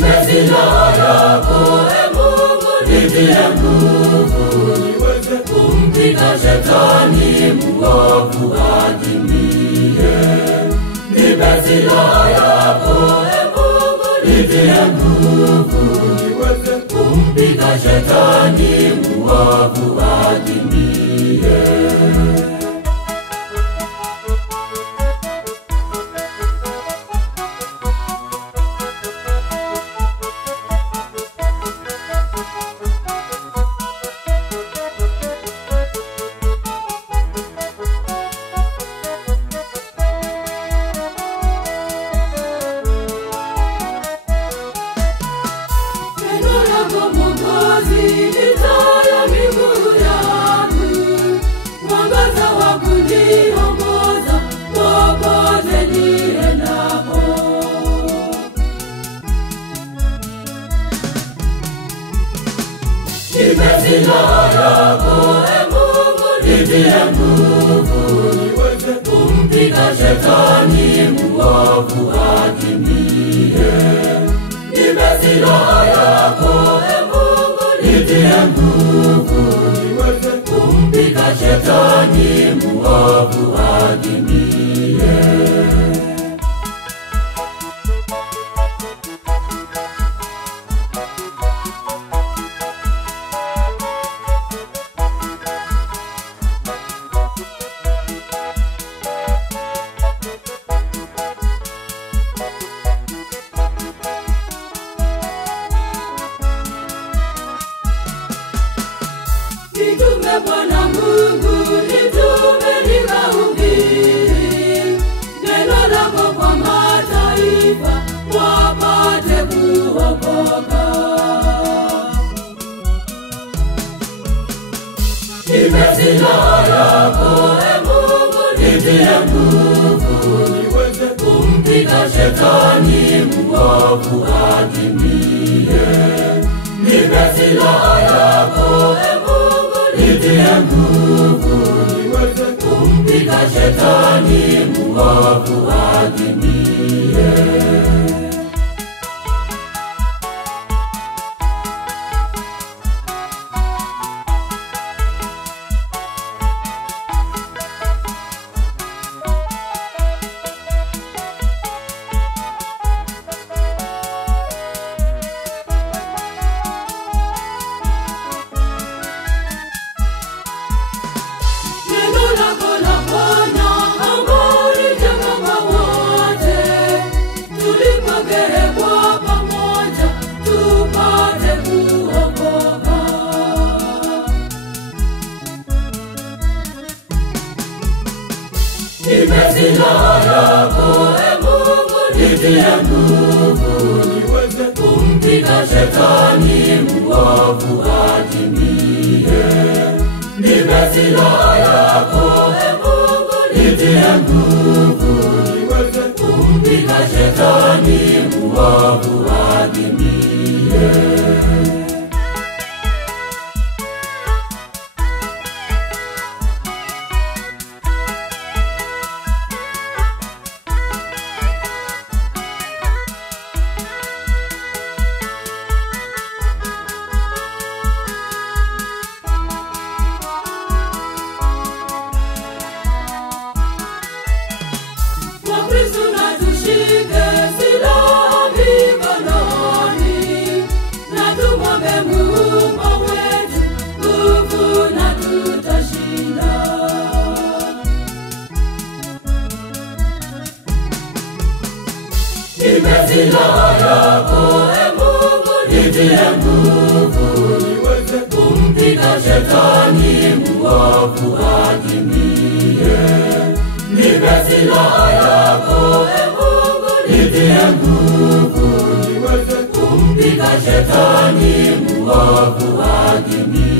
silaha yako, Mungu nitie nguvu, niweze kumpiga shetani mwovu atimie. Nipe silaha yako, Mungu nitie nguvu, niweze kumpiga shetani mwovu atimie. Silaha yako, Mungu nitie nguvu, niweze kumpiga shetani mwovu atimie. Nipe silaha yako, Mungu nitie nguvu, niweze kumpiga shetani mwovu atimie. Nitume Bwana Mungu, nitume nikahubiri neno lako kwa mataifa, wapate kuokoka. Nipe silaha yako, Mungu nitie nguvu, niweze kumpiga shetani mwovu atimie. Nipe silaha yako, nitie nguvu, niweze kumpiga shetani mwovu atimie. Nipe silaha yako, Mungu nitie nguvu, niweze kumpiga shetani mwovu atimie. Nipe silaha yako, Mungu nitie nguvu, niweze kumpiga shetani mwovu atimie. Nipe silaha yako, Mungu nitie nguvu, niweze kumpiga shetani mwovu atimie. Nipe silaha yako, Mungu nitie nguvu, niweze kumpiga shetani mwovu atimie.